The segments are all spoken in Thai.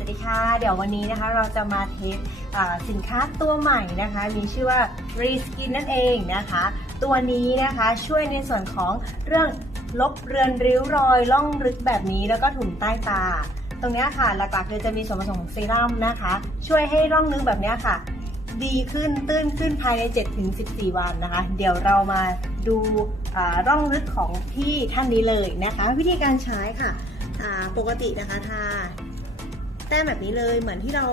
วัสดีค่ะ เดี๋ยววันนี้นะคะเราจะมาเทสอ่าสินค้าตัวใหม่นะคะ มีชื่อว่า Reskin นั่นเองนะคะ ตัวนี้นะคะช่วยในส่วนของเรื่องลบเรือนริ้วรอยล่องลึกแบบนี้แล้วก็ถุงใต้ตา ตรงนี้ค่ะหลักๆคือจะมีส่วนผสมของเซรั่มนะคะ ช่วยให้ร่องนึกแบบนี้ค่ะ ดีขึ้นตื้นขึ้นภายใน 7-14 วันนะคะ เดี๋ยวเรามาดูร่องลึกของพี่ท่านนี้เลยนะคะ วิธีการใช้ค่ะปกตินะคะทา แต้มแบบนี้เลยเหมือนที่เรา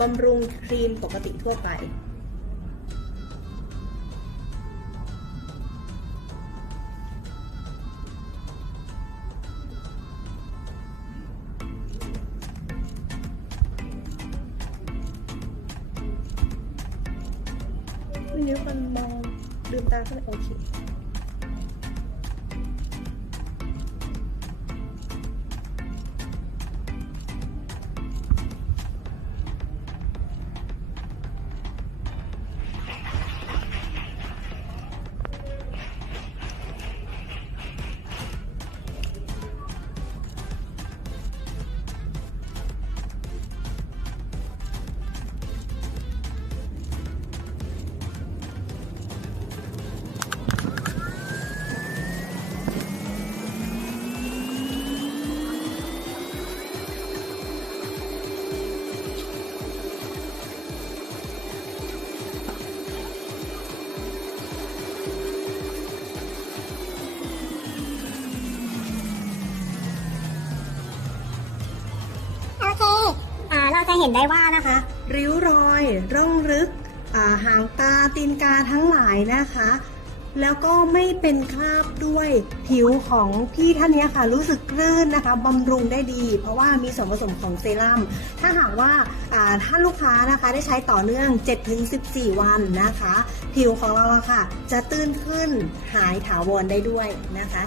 บำรุงครีมปกติทั่วไป นิ้วมันมองลืมตาก็เลยโอเค จะเห็นได้ว่านะคะ ริ้วรอยร่องลึกาหางตาตีนกาทั้งหลายนะคะ แล้วก็ไม่เป็นคราบด้วยผิวของพี่ท่านนี้ค่ะ รู้สึกลื่นนะคะบำรุงได้ดี เพราะว่ามีส่วนผสมของเซรั่มถ้าหากว่าาท่านลูกค้านะคะได้ใช้ต่อเนื่อง 7-14 วันนะคะ ผิวของเราค่ะ จะตื้นขึ้นหายถาวรได้ด้วยนะคะ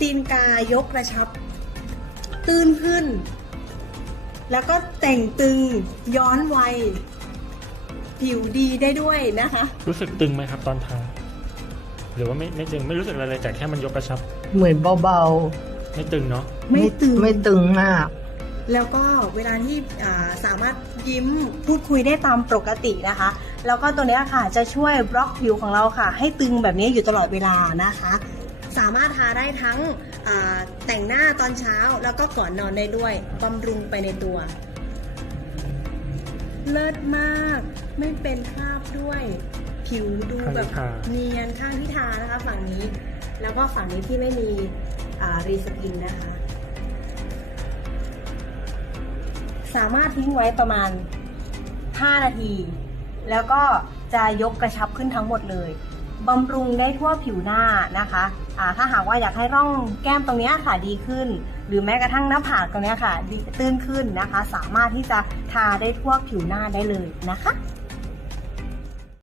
ตีนกายกกระชับ ตื้นขึ้น แล้วก็แต่งตึงย้อนวัย ผิวดีได้ด้วยนะคะ รู้สึกตึงไหมครับตอนทาหรือว่าไม่ไม่ตึงไม่รู้สึกอะไรเลยแต่แค่มันยกกระชับ เหมือนเบาไม่ตึงเนาะๆ ไม่ตึงไม่ตึงมาก แล้วก็เวลาที่อ่าสามารถยิ้มพูดคุยได้ตามปกตินะคะ แล้วก็ตัวเนี้ยค่ะจะช่วยบล็อกผิวของเราค่ะ ให้ตึงแบบนี้อยู่ตลอดเวลานะคะ สามารถทาได้ทั้งอ่า แต่งหน้าตอนเช้าแล้วก็ก่อนนอนได้ด้วยบำรุงไปในตัว เลิศมากไม่เป็นคราบด้วย ผิวดูแบบข้างที่ทาเนียนข้างที่ทานะคะ ฝั่งนี้ แล้วก็ฝั่งนี้ที่ไม่มีอ่ารีสกินนะคะ สามารถทิ้งไว้ประมาณ 5 นาที แล้วก็จะยกกระชับขึ้นทั้งหมดเลย บำรุงได้ทั่วผิวหน้านะคะถ้าหากว่าอยากให้ร่องแก้มตรงนี้ค่ะดีขึ้น หรือแม้กระทั่งหน้าผากตรงนี้ค่ะตื้นขึ้นนะคะ สามารถที่จะทาได้ทั่วผิวหน้าได้เลยนะคะ